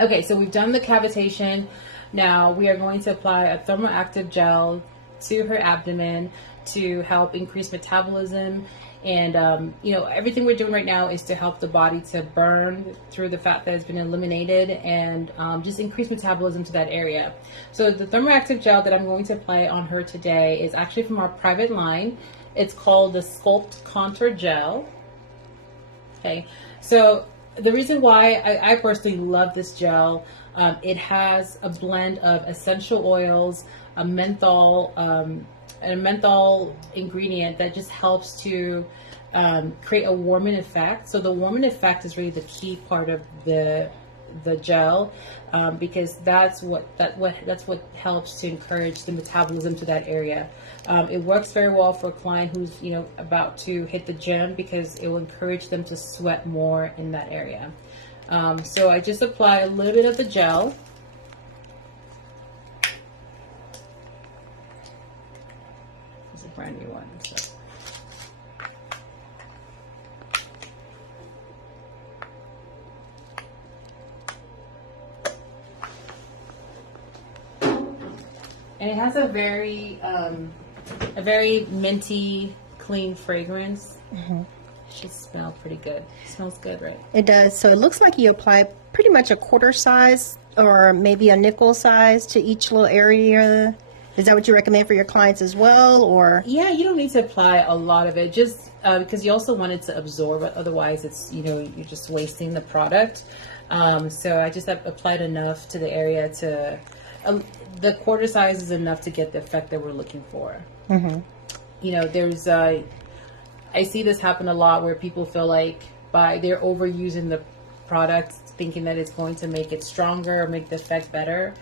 Okay, so we've done the cavitation. Now we are going to apply a thermoactive gel to her abdomen to help increase metabolism. And, everything we're doing right now is to help the body to burn through the fat that has been eliminated and just increase metabolism to that area. So the thermoactive gel that I'm going to apply on her today is actually from our private line. It's called the Sculpt Contour Gel. Okay, so the reason why I personally love this gel, it has a blend of essential oils, a menthol, and a menthol ingredient that just helps to create a warming effect. So the warming effect is really the key part of the gel, because that's what helps to encourage the metabolism to that area. It works very well for a client who's about to hit the gym because it will encourage them to sweat more in that area. So I just apply a little bit of the gel. This is a brand new one. So. And it has a very minty, clean fragrance. Mm-hmm. It should smell pretty good. It smells good, right? It does. So it looks like you apply pretty much a quarter size or maybe a nickel size to each little area. Is that what you recommend for your clients as well, or? Yeah, you don't need to apply a lot of it, just because you also want it to absorb it. Otherwise, it's you're just wasting the product. So I just applied enough to the area to. The quarter size is enough to get the effect that we're looking for. Mm-hmm. There's I see this happen a lot where people feel like they're overusing the product, thinking that it's going to make it stronger or make the effect better.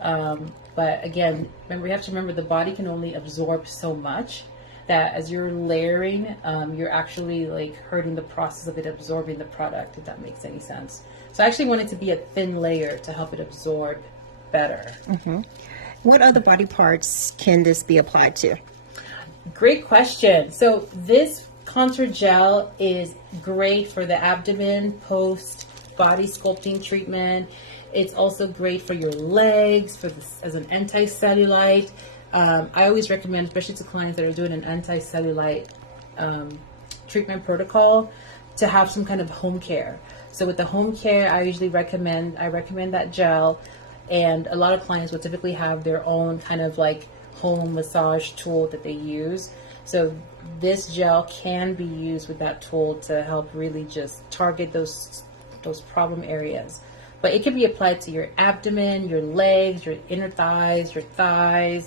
But again, we have to remember the body can only absorb so much. That as you're layering, you're actually like hurting the process of it absorbing the product, if that makes any sense. So I actually want it to be a thin layer to help it absorb better. Mm-hmm. What other body parts can this be applied to? Great question. So this contour gel is great for the abdomen post body sculpting treatment. It's also great for your legs as an anti-cellulite. I always recommend, especially to clients that are doing an anti-cellulite treatment protocol, to have some kind of home care. So with the home care, I recommend that gel. And a lot of clients will typically have their own kind of like home massage tool that they use. So this gel can be used with that tool to help really just target those problem areas. But it can be applied to your abdomen, your legs, your inner thighs,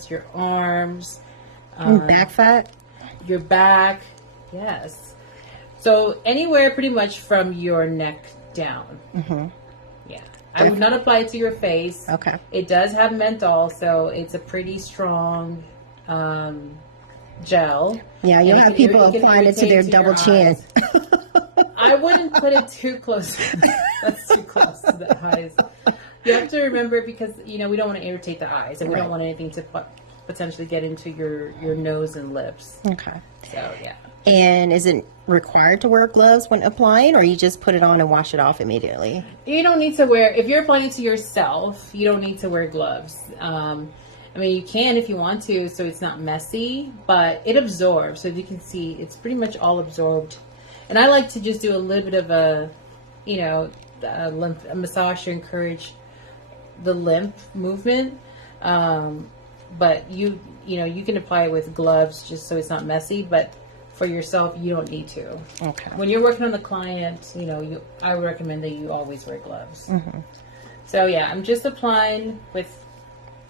your arms. Back fat? Your back, yes. So anywhere pretty much from your neck down. Mm-hmm. Yeah. I would not apply it to your face. Okay. It does have menthol, so it's a pretty strong gel. Yeah, you'll have people applying it to their double chin. I wouldn't put it too close. That's too close to the eyes. You have to remember, because we don't want to irritate the eyes, and we don't want anything to potentially get into your nose and lips. Okay. So yeah. And is it required to wear gloves when applying, or you just put it on and wash it off immediately? You don't need to if you're applying it to yourself, you don't need to wear gloves. You can if you want to, so it's not messy, but it absorbs. So as you can see, it's pretty much all absorbed. And I like to just do a little bit of a massage to encourage the lymph movement. But you can apply it with gloves just so it's not messy, but for yourself, you don't need to. Okay. When you're working on the client, I would recommend that you always wear gloves. Mm-hmm. So yeah, I'm just applying with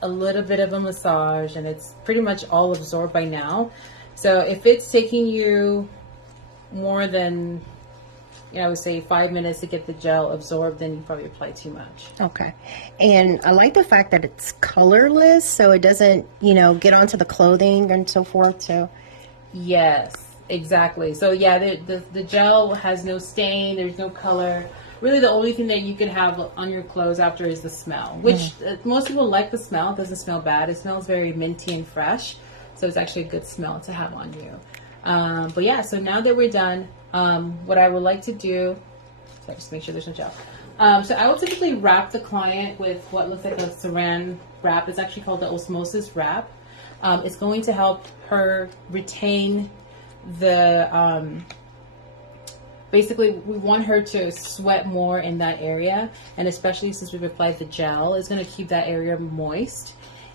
a little bit of a massage, and it's pretty much all absorbed by now. So if it's taking you more than, I would say 5 minutes to get the gel absorbed, then you probably apply too much. Okay. And I like the fact that it's colorless, so it doesn't, get onto the clothing and so forth. So yes, exactly. So yeah, the gel has no stain, there's no color. Really the only thing that you can have on your clothes after is the smell, which most people like the smell. It doesn't smell bad. It smells very minty and fresh. So it's actually a good smell to have on you. But yeah, so now that we're done, what I would like to do, sorry, just make sure there's no gel. So I will typically wrap the client with what looks like a saran wrap. It's actually called the osmosis wrap. It's going to help her retain the, basically we want her to sweat more in that area, and especially since we've applied the gel, it's going to keep that area moist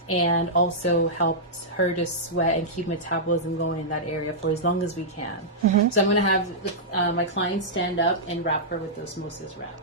and also helps her to sweat and keep metabolism going in that area for as long as we can. So I'm going to have my client stand up and wrap her with the osmosis wrap.